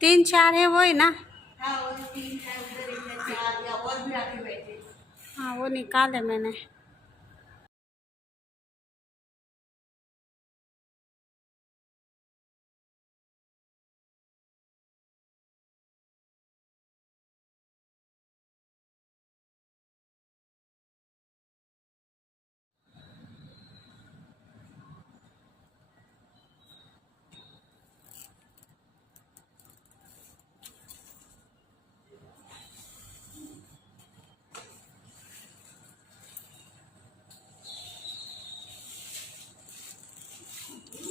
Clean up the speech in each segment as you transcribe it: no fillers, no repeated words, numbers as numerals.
तीन चार है वही ना। हाँ वो 3 है उधर, एक 4 या और भी आके बैठे। हाँ वो निकाले मैंने।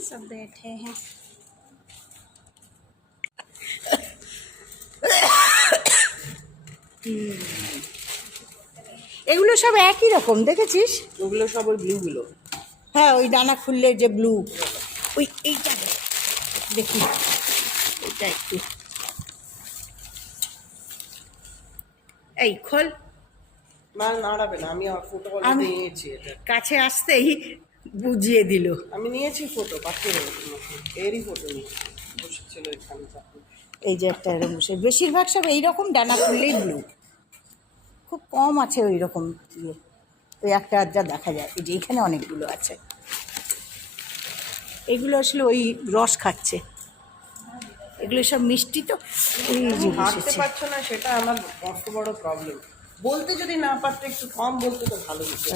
सब बैठे हैं। এগুলো সব একই রকম দেখেছিস? ওগুলো সব ওই ব্লুগুলো। হ্যাঁ ওই ডানা খুললে যে ব্লু, ওই এইটা দেখি, এটা একটু এই খোল। না নাড়াবে না, আমি ফটো আমি নিয়েছি। এটা কাছে আসতেই বুঝিয়ে দিল। আমি নিয়েছি ফটো, পাঠিয়ে দেবো তোমাকে, এরই ফটো নিয়েছি, বসেছিল এখানে। এই যে একটা এরকম বসে, বেশিরভাগ সব এইরকম ডানা খুললেই ব্লু, খুব কম আছে ওই রকম ইয়ে, ওই একটা যা দেখা যায়। এই যে এখানে অনেকগুলো আছে, এগুলো আসলে ওই রস খাচ্ছে, এগুলো সব মিষ্টি তো। এই যে হাঁটতে বসেছে। পারছো না, সেটা আমার মস্ত বড় প্রবলেম। বলতে যদি না পারতো, একটু কম বলতে তো ভালো হতো।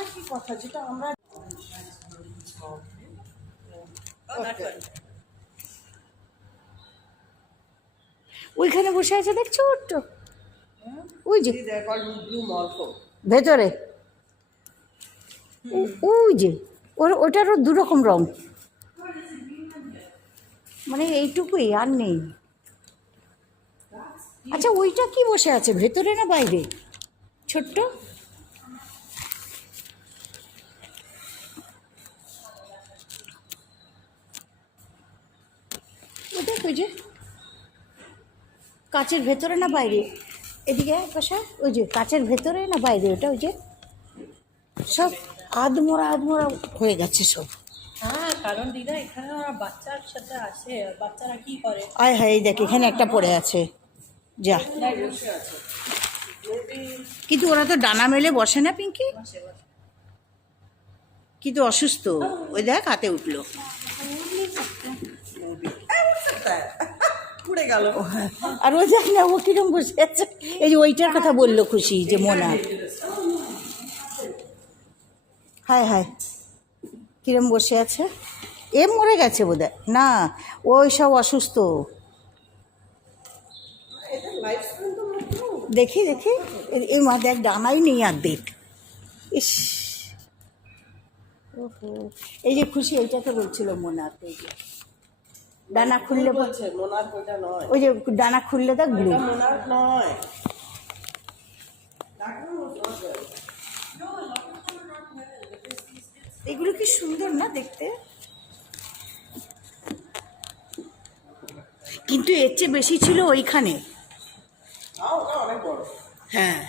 একই কথা, যেটা আমরা ওইখানে বসে আছে দেখ, ছোট্ট ওই যে ব্লু মর্কো ভেতরে, ওই যে ওটারও দুরকম রং, মানে এইটুকুই আর নেই। আচ্ছা ওইটা কি বসে আছে, ভেতরে না বাইরে? ছোট্ট ওটা ওই যে কাচের ভেতরে না বাইরে? এদিকে বসা, ওই যে কাচের ভেতরে না বাইরে ওটা? ওই যে সব আধমোড়া আধমোড়া হয়ে গেছে সব। হ্যাঁ, কারণ দিদা এখানে ওরা বাচ্চার সাথে আসে, আর বাচ্চারা কি করে। আয় হায়, দেখ এখানে একটা পড়ে আছে, যা। কিন্তু ওরা তো ডানা মেলে বসে না পিঙ্কি, কিন্তু অসুস্থ। ওই দেখ হাতে উঠলো, পুড়ে গেল। আর ওই দেখ না ও কিরম বসে আছে। এই যে ওইটার কথা বললো খুশি, যে মোনা, হায় হায় কিরম বসে আছে। এ মরে গেছে বোধহয়, না ওই সব অসুস্থ। দেখি দেখি, এই মা দেখ ডানাই নেই আর, দেখ ইস। ওহো, এই যে খুশি এইটাকে বলছিল মোনার, এই যে ডানা খুললে বলছে মোনার, ওইটা নয়। ওই যে ডানা খুললে দেখ ব্লু। মোনার নয়। এগুলো কি সুন্দর না দেখতে, কিন্তু এর চেয়ে বেশি ছিল ওইখানে। অনেক বড়। হ্যাঁ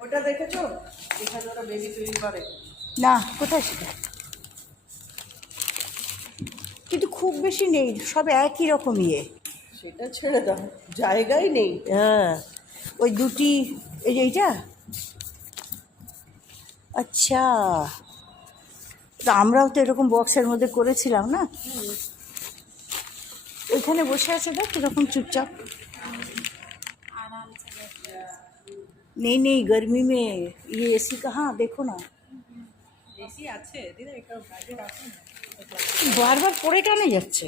ওটা দেখেছো যেখানে ওরা বেবি তৈরি করে? না, কোথায় সেটা? কিন্তু খুব বেশি নেই, সব একই রকম ইয়ে। সেটা ছেড়ে দাও, জায়গাই নেই। হ্যাঁ ওই দুটি, এই যে এইটা, আচ্ছা তো আমরাও তো এরকম বক্সের মধ্যে করেছিলাম না। ওইখানে বসে আছে দেখ কিরকম চুপচাপ। आराम से बैठे हैं। नहीं नहीं गर्मी में ये एसी कहाँ, देखो ना এসি আছে দিদা, এটা বাইরে রাখো না। বারবার পরে টানে যাচ্ছে।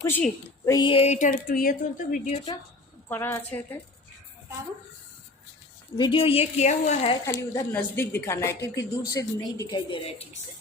খুশি ওই এইটার একটু ইয়ে তুলতো, ভিডিওটা করা আছে এতে। वीडियो ये किया हुआ है, खाली उधर नज़दीक दिखाना है क्योंकि दूर से नहीं दिखाई दे रहा है ठीक से।